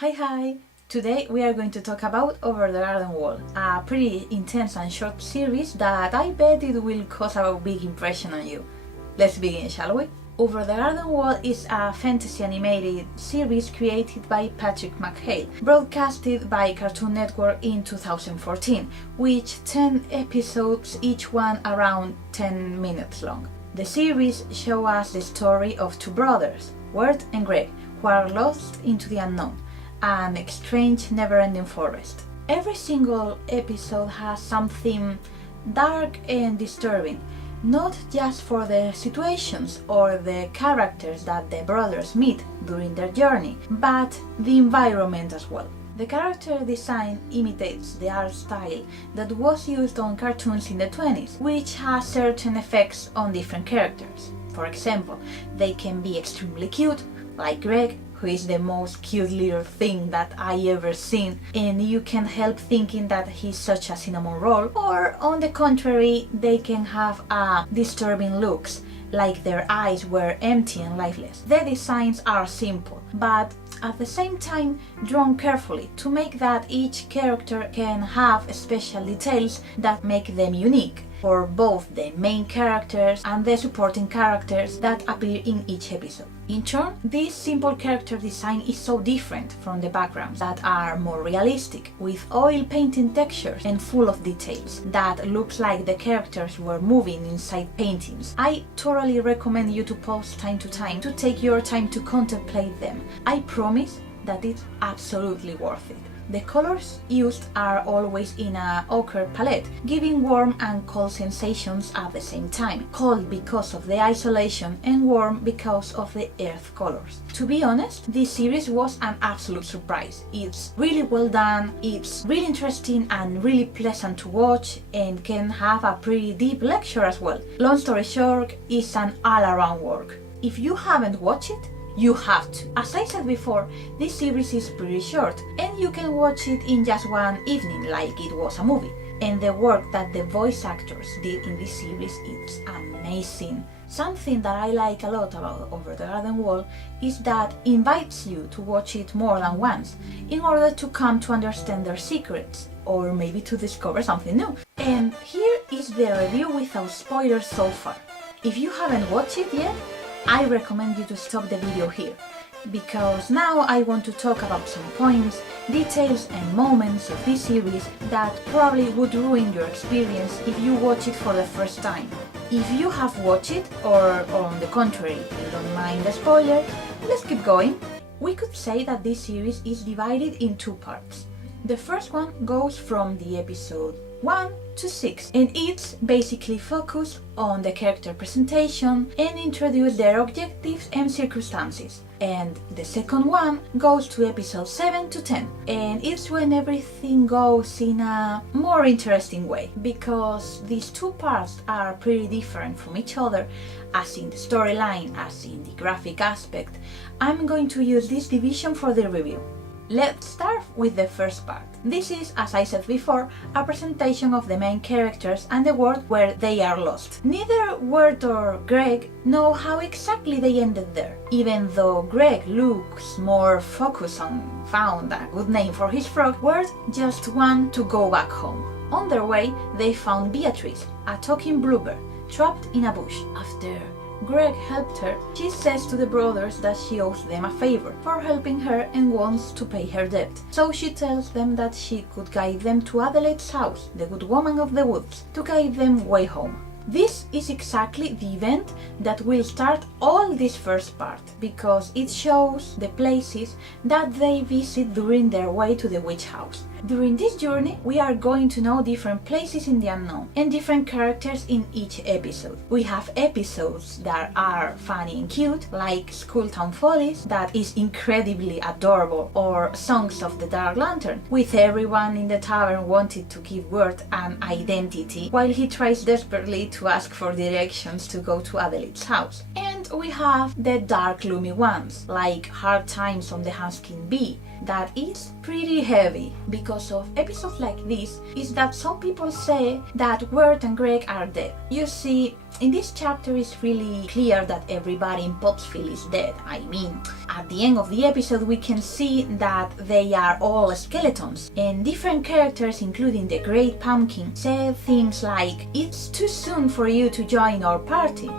Hi! Today we are going to talk about Over the Garden Wall, a pretty intense and short series that I bet it will cause a big impression on you. Let's begin, shall we? Over the Garden Wall is a fantasy animated series created by Patrick MacLeod, broadcasted by Cartoon Network in 2014, with 10 episodes, each one around 10 minutes long. The series shows us the story of two brothers, Wirt and Greg, who are lost into the unknown, an strange never-ending forest. Every single episode has something dark and disturbing, not just for the situations or the characters that the brothers meet during their journey, but the environment as well. The character design imitates the art style that was used on cartoons in the 20s, which has certain effects on different characters. For example, they can be extremely cute, like Greg, who is the most cute little thing that I ever seen, and you can help thinking that he's such a cinnamon roll, or on the contrary, they can have disturbing looks, like their eyes were empty and lifeless. The designs are simple, but at the same time drawn carefully to make that each character can have special details that make them unique for both the main characters and the supporting characters that appear in each episode. In turn, this simple character design is so different from the backgrounds that are more realistic, with oil painting textures and full of details that looks like the characters were moving inside paintings. I totally recommend you to pause time to time to take your time to contemplate them. I promise that it's absolutely worth it. The colors used are always in an ochre palette, giving warm and cold sensations at the same time. Cold because of the isolation and warm because of the earth colors. To be honest, this series was an absolute surprise. It's really well done, it's really interesting and really pleasant to watch, and can have a pretty deep lecture as well. Long story short, it's an all-around work. If you haven't watched it, you have to. As I said before, this series is pretty short and you can watch it in just one evening like it was a movie. And the work that the voice actors did in this series is amazing. Something that I like a lot about Over the Garden Wall is that it invites you to watch it more than once in order to come to understand their secrets, or maybe to discover something new. And here is the review without spoilers so far. If you haven't watched it yet, I recommend you to stop the video here, because now I want to talk about some points, details and moments of this series that probably would ruin your experience if you watch it for the first time. If you have watched it, or on the contrary, you don't mind the spoiler, let's keep going. We could say that this series is divided in two parts. The first one goes from the episode 1 to 6, and it's basically focused on the character presentation and introduce their objectives and circumstances. And the second one goes to episode 7 to 10, and it's when everything goes in a more interesting way, because these two parts are pretty different from each other, as in the storyline, as in the graphic aspect. I'm going to use this division for the review. Let's start with the first part. This is, as I said before, a presentation of the main characters and the world where they are lost. Neither Wirt or Greg know how exactly they ended there, even though Greg looks more focused on found a good name for his frog. Wirt just want to go back home. On their way, they found Beatrice, a talking bluebird, trapped in a bush. After Greg helped her, she says to the brothers that she owes them a favor for helping her and wants to pay her debt. So she tells them that she could guide them to Adelaide's house, the good woman of the woods, to guide them way home. This is exactly the event that will start all this first part, because it shows the places that they visit during their way to the witch house. During this journey, we are going to know different places in the unknown and different characters in each episode. We have episodes that are funny and cute, like Schooltown Follies, that is incredibly adorable, or Songs of the Dark Lantern, with everyone in the tavern wanting to give Wirt an identity while he tries desperately to ask for directions to go to Adelaide's house. And And we have the dark gloomy ones, like Hard Times on the Hanskin Bee, that is pretty heavy. Because of episodes like this, is that some people say that Wirt and Greg are dead. You see, in this chapter it's really clear that everybody in Pottsville is dead. I mean, at the end of the episode we can see that they are all skeletons, and different characters, including the Great Pumpkin, said things like, "It's too soon for you to join our party."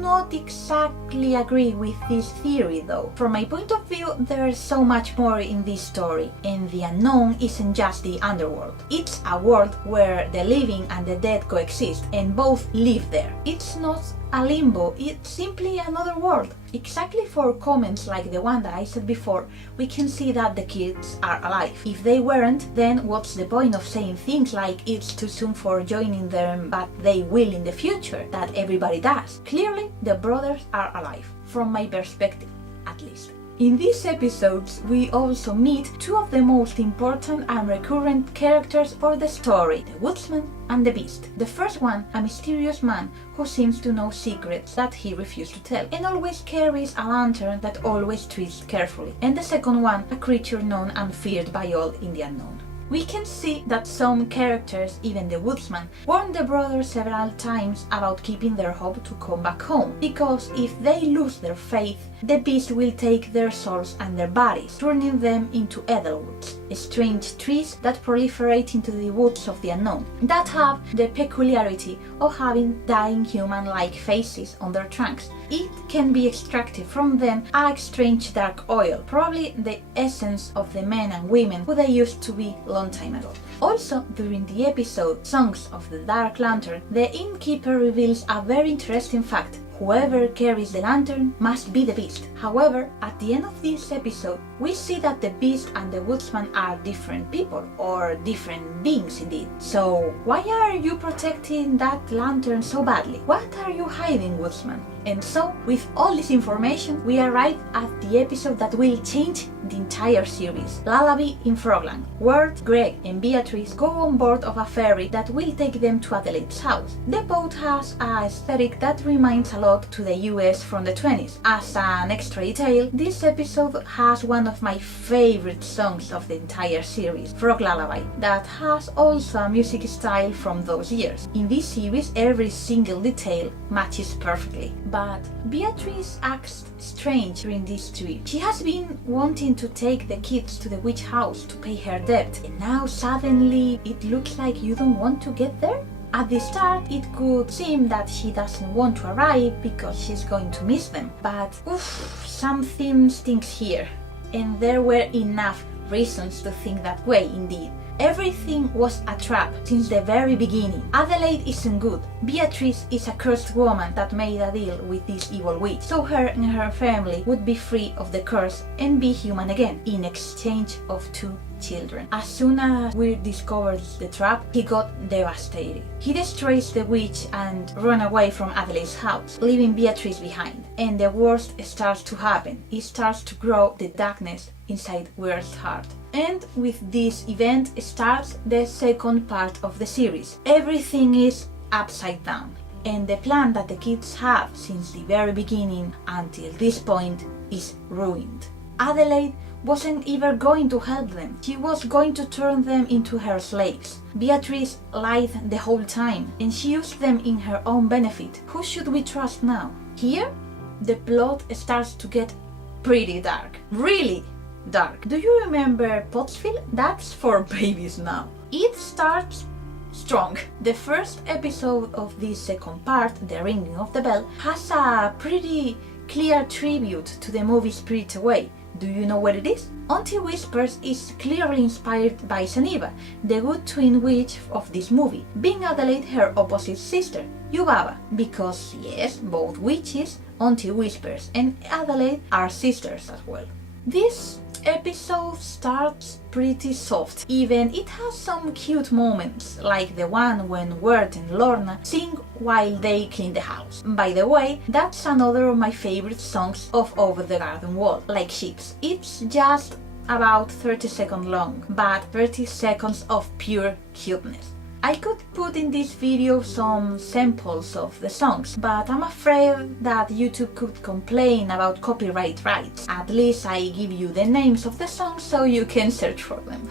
Not exactly agree with this theory though. From my point of view, there's so much more in this story, and the unknown isn't just the underworld. It's a world where the living and the dead coexist and both live there. It's not a limbo, it's simply another world. Exactly for comments like the one that I said before, we can see that the kids are alive. If they weren't, then what's the point of saying things like it's too soon for joining them, but they will in the future, that everybody does? Clearly, the brothers are alive, from my perspective, at least. In these episodes, we also meet two of the most important and recurrent characters for the story, the Woodsman and the Beast. The first one, a mysterious man who seems to know secrets that he refused to tell, and always carries a lantern that always treats carefully. And the second one, a creature known and feared by all in the unknown. We can see that some characters, even the Woodsman, warned the brothers several times about keeping their hope to come back home, because if they lose their faith, the beast will take their souls and their bodies, turning them into Edelwoods, strange trees that proliferate into the woods of the unknown, that have the peculiarity of having dying human-like faces on their trunks. It can be extracted from them a strange dark oil, probably the essence of the men and women who they used to be long time ago. Also, during the episode Songs of the Dark Lantern, the innkeeper reveals a very interesting fact. Whoever carries the lantern must be the beast. However, at the end of this episode, we see that the beast and the woodsman are different people, or different beings indeed. So, why are you protecting that lantern so badly? What are you hiding, woodsman? And so, with all this information, we arrive at the episode that will change the entire series. Lullaby in Frogland. Wirt, Greg, and Beatrice go on board of a ferry that will take them to Adelaide's house. The boat has a aesthetic that reminds a lot to the US from the 20s. As an extra detail, this episode has one of my favorite songs of the entire series, Frog Lullaby, that has also a music style from those years. In this series, every single detail matches perfectly. But Beatrice acts strange during this trip. She has been wanting to take the kids to the witch house to pay her debt, and now suddenly it looks like you don't want to get there? At the start, it could seem that she doesn't want to arrive because she's going to miss them, but something stinks here. And there were enough reasons to think that way indeed. Everything was a trap since the very beginning. Adelaide isn't good. Beatrice is a cursed woman that made a deal with this evil witch, so her and her family would be free of the curse and be human again, in exchange of 2 children. As soon as Weird discovers the trap, he got devastated. He destroys the witch and runs away from Adelaide's house, leaving Beatrice behind. And the worst starts to happen. It starts to grow the darkness inside Weird's heart. And with this event starts the second part of the series. Everything is upside down, and the plan that the kids have since the very beginning until this point is ruined. Adelaide wasn't even going to help them. She was going to turn them into her slaves. Beatrice lied the whole time, and she used them in her own benefit. Who should we trust now? Here, the plot starts to get pretty dark. Really dark. Do you remember Pottsville? That's for babies now. It starts strong. The first episode of this second part, The Ringing of the Bell, has a pretty clear tribute to the movie Spirited Away. Do you know what it is? Auntie Whispers is clearly inspired by Zeniba, the good twin witch of this movie, being Adelaide her opposite sister, Yubaba, because yes, both witches, Auntie Whispers and Adelaide, are sisters as well. This episode starts pretty soft, even it has some cute moments, like the one when Wirt and Lorna sing while they clean the house. By the way, that's another of my favorite songs of Over the Garden Wall, Like Ships. It's just about 30 seconds long, but 30 seconds of pure cuteness. I could put in this video some samples of the songs, but I'm afraid that YouTube could complain about copyright rights. At least I give you the names of the songs so you can search for them.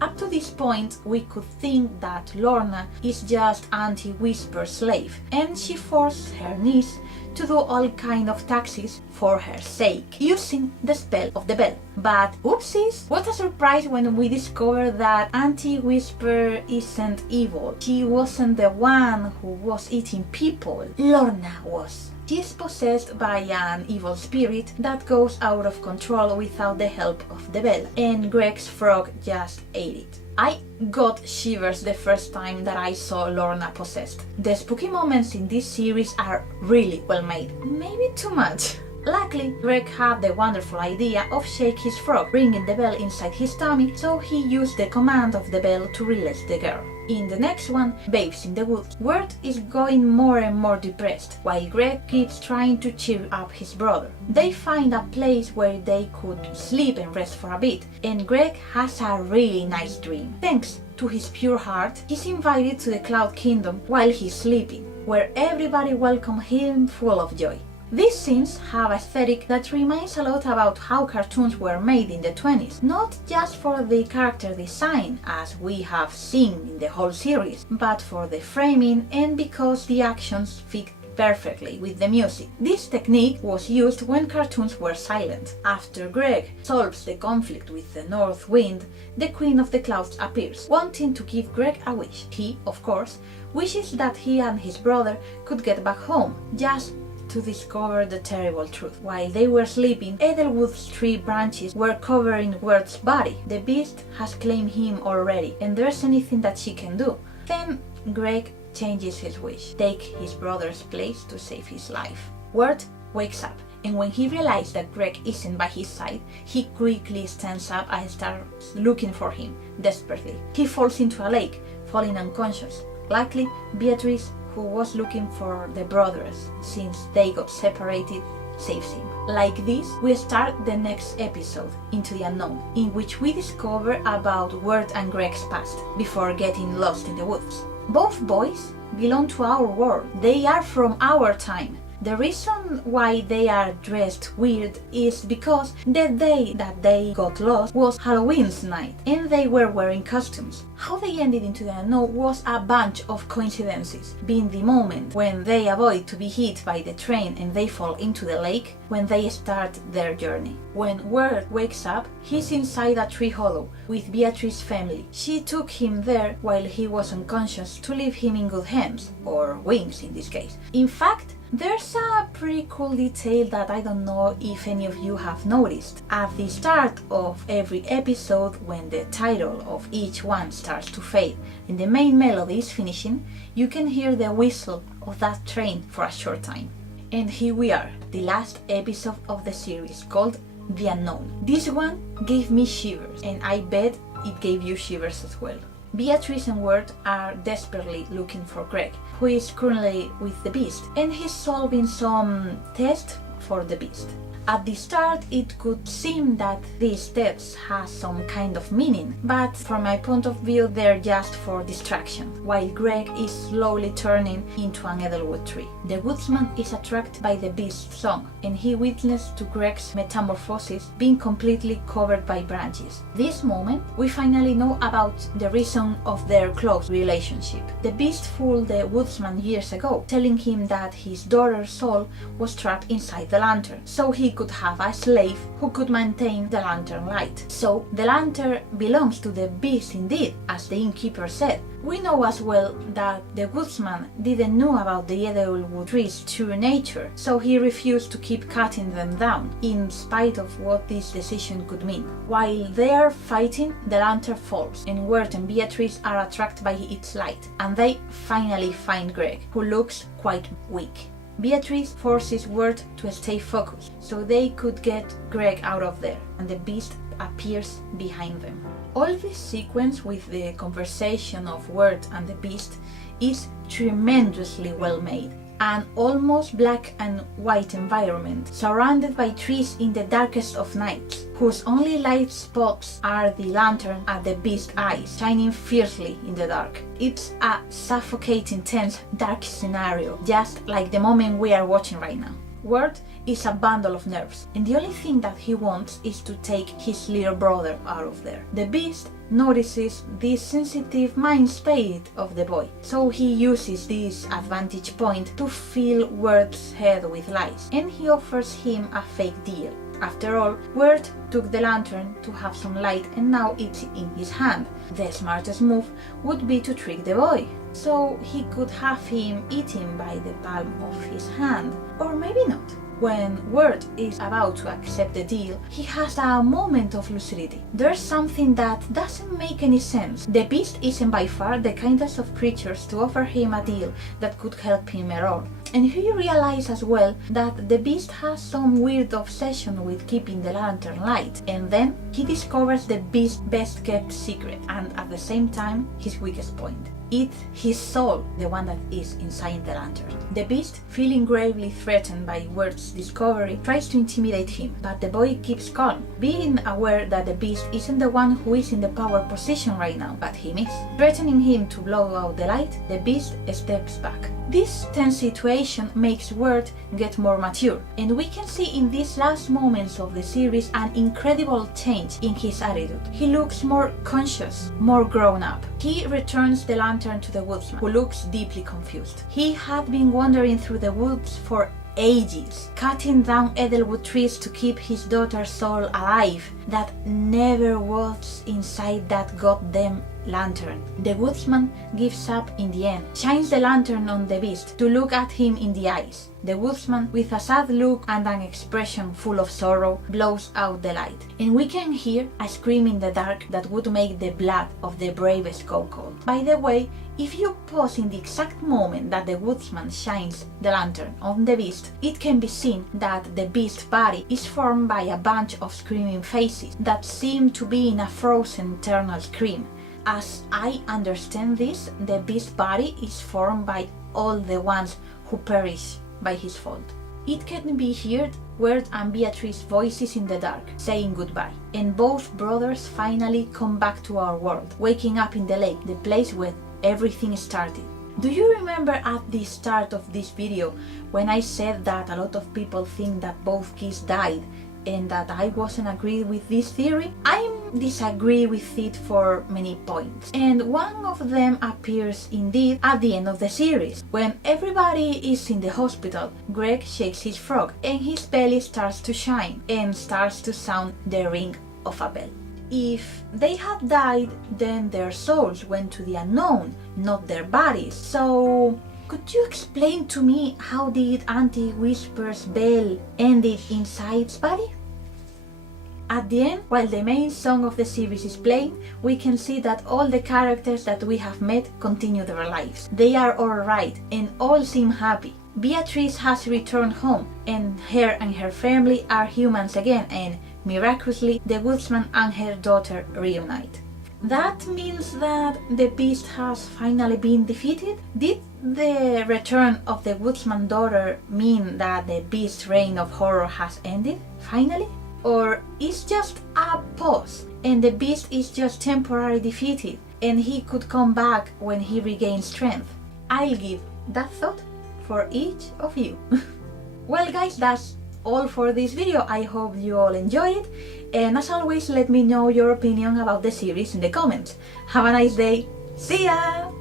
Up to this point, we could think that Lorna is just Auntie Whisper's slave, and she forced her niece to do all kind of taxes for her sake, using the spell of the bell. But oopsies! What a surprise when we discover that Auntie Whisper isn't evil. She wasn't the one who was eating people. Lorna was. She is possessed by an evil spirit that goes out of control without the help of the bell, and Greg's frog just ate it. I got shivers the first time that I saw Lorna possessed. The spooky moments in this series are really well made, maybe too much. Luckily, Greg had the wonderful idea of shake his frog, bringing the bell inside his tummy, so he used the command of the bell to release the girl. In the next one, Babes in the Woods, Wirt is going more and more depressed, while Greg keeps trying to cheer up his brother. They find a place where they could sleep and rest for a bit, and Greg has a really nice dream. Thanks to his pure heart, he's invited to the Cloud Kingdom while he's sleeping, where everybody welcomes him full of joy. These scenes have aesthetic that reminds a lot about how cartoons were made in the 20s, not just for the character design, as we have seen in the whole series, but for the framing and because the actions fit perfectly with the music. This technique was used when cartoons were silent. After Greg solves the conflict with the North Wind, the Queen of the Clouds appears, wanting to give Greg a wish. He, of course, wishes that he and his brother could get back home, just to discover the terrible truth. While they were sleeping, Edelwood's tree branches were covering Wirt's body. The beast has claimed him already, and there's anything that she can do. Then Greg changes his wish, take his brother's place to save his life. Wirt wakes up, and when he realizes that Greg isn't by his side, he quickly stands up and starts looking for him, desperately. He falls into a lake, falling unconscious. Luckily, Beatrice, who was looking for the brothers since they got separated, saves him. Like this, we start the next episode, Into the Unknown, in which we discover about Wirt and Greg's past before getting lost in the woods. Both boys belong to our world. They are from our time. The reason why they are dressed weird is because the day that they got lost was Halloween's night, and they were wearing costumes. How they ended into the unknown was a bunch of coincidences, being the moment when they avoid to be hit by the train and they fall into the lake, when they start their journey. When Wirt wakes up, he's inside a tree hollow with Beatrice's family. She took him there while he was unconscious to leave him in good hands, or wings in this case. In fact, there's a pretty cool detail that I don't know if any of you have noticed. At the start of every episode, when the title of each one starts to fade and the main melody is finishing, you can hear the whistle of that train for a short time. And here we are, the last episode of the series, called The Unknown. This one gave me shivers, and I bet it gave you shivers as well. Beatrice and Wirt are desperately looking for Greg, who is currently with the beast, and he's solving some tests for the beast. At the start, it could seem that these tests have some kind of meaning, but from my point of view, they're just for distraction, while Greg is slowly turning into an Edelwood tree. The woodsman is attracted by the beast's song, and he witnessed to Greg's metamorphosis being completely covered by branches. This moment, we finally know about the reason of their close relationship. The beast fooled the woodsman years ago, telling him that his daughter's soul was trapped inside the lantern, so he could have a slave who could maintain the lantern light. So the lantern belongs to the beast indeed, as the innkeeper said. We know as well that the woodsman didn't know about the Edelwood tree's true nature, so he refused to keep cutting them down, in spite of what this decision could mean. While they are fighting, the lantern falls, and Wirt and Beatrice are attracted by its light, and they finally find Greg, who looks quite weak. Beatrice forces Wirt to stay focused, so they could get Greg out of there, and the beast appears behind them. All this sequence with the conversation of Wirt and the beast is tremendously well made. An almost black and white environment, surrounded by trees in the darkest of nights, whose only light spots are the lantern at the beast's eyes, shining fiercely in the dark. It's a suffocating, tense, dark scenario, just like the moment we are watching right now. Wirt is a bundle of nerves, and the only thing that he wants is to take his little brother out of there. The beast notices the sensitive mind state of the boy, so he uses this advantage point to fill Wirt's head with lies, and he offers him a fake deal. After all, Wirt took the lantern to have some light and now it's in his hand. The smartest move would be to trick the boy, so he could have him eaten by the palm of his hand. Or maybe not. When Wirt is about to accept the deal, he has a moment of lucidity. There's something that doesn't make any sense. The beast isn't by far the kindest of creatures to offer him a deal that could help him at all. And he realizes as well that the beast has some weird obsession with keeping the lantern light. And then he discovers the beast's best kept secret and at the same time his weakest point. It's his soul, the one that is inside the lantern. The beast, feeling gravely threatened by Wirt's discovery, tries to intimidate him, but the boy keeps calm, being aware that the beast isn't the one who is in the power position right now, but him is. Threatening him to blow out the light, the beast steps back. This tense situation makes Wirt get more mature, and we can see in these last moments of the series an incredible change in his attitude. He looks more conscious, more grown up. He returns the lantern to the woodsman, who looks deeply confused. He had been wandering through the woods for ages, cutting down edelwood trees to keep his daughter's soul alive that never was inside that goddamn lantern. The woodsman gives up in the end, shines the lantern on the beast to look at him in the eyes. The woodsman, with a sad look and an expression full of sorrow, blows out the light, and we can hear a scream in the dark that would make the blood of the bravest go cold. By the way, if you pause in the exact moment that the woodsman shines the lantern on the beast, it can be seen that the beast's body is formed by a bunch of screaming faces that seem to be in a frozen eternal scream. As I understand this, the beast's body is formed by all the ones who perish by his fault. It can be heard Wirt and Beatrice's voices in the dark, saying goodbye, and both brothers finally come back to our world, waking up in the lake, the place where everything started. Do you remember at the start of this video when I said that a lot of people think that both kids died and that I wasn't agree with this theory? I disagree with it for many points, and one of them appears indeed at the end of the series. When everybody is in the hospital, Greg shakes his frog and his belly starts to shine and starts to sound the ring of a bell. If they had died, then their souls went to the unknown, not their bodies. So could you explain to me how did Auntie Whisper's bell ended inside its body? At the end, while the main song of the series is playing, we can see that all the characters that we have met continue their lives. They are alright and all seem happy. Beatrice has returned home and her family are humans again, and miraculously the woodsman and her daughter reunite. That means that the beast has finally been defeated? Did the return of the woodsman's daughter mean that the beast's reign of horror has ended, finally? Or is just a pause and the beast is just temporarily defeated and he could come back when he regains strength? I'll give that thought for each of you. Well guys, that's all for this video. I hope you all enjoy it, and as always, let me know your opinion about the series in the comments. Have a nice day. See ya!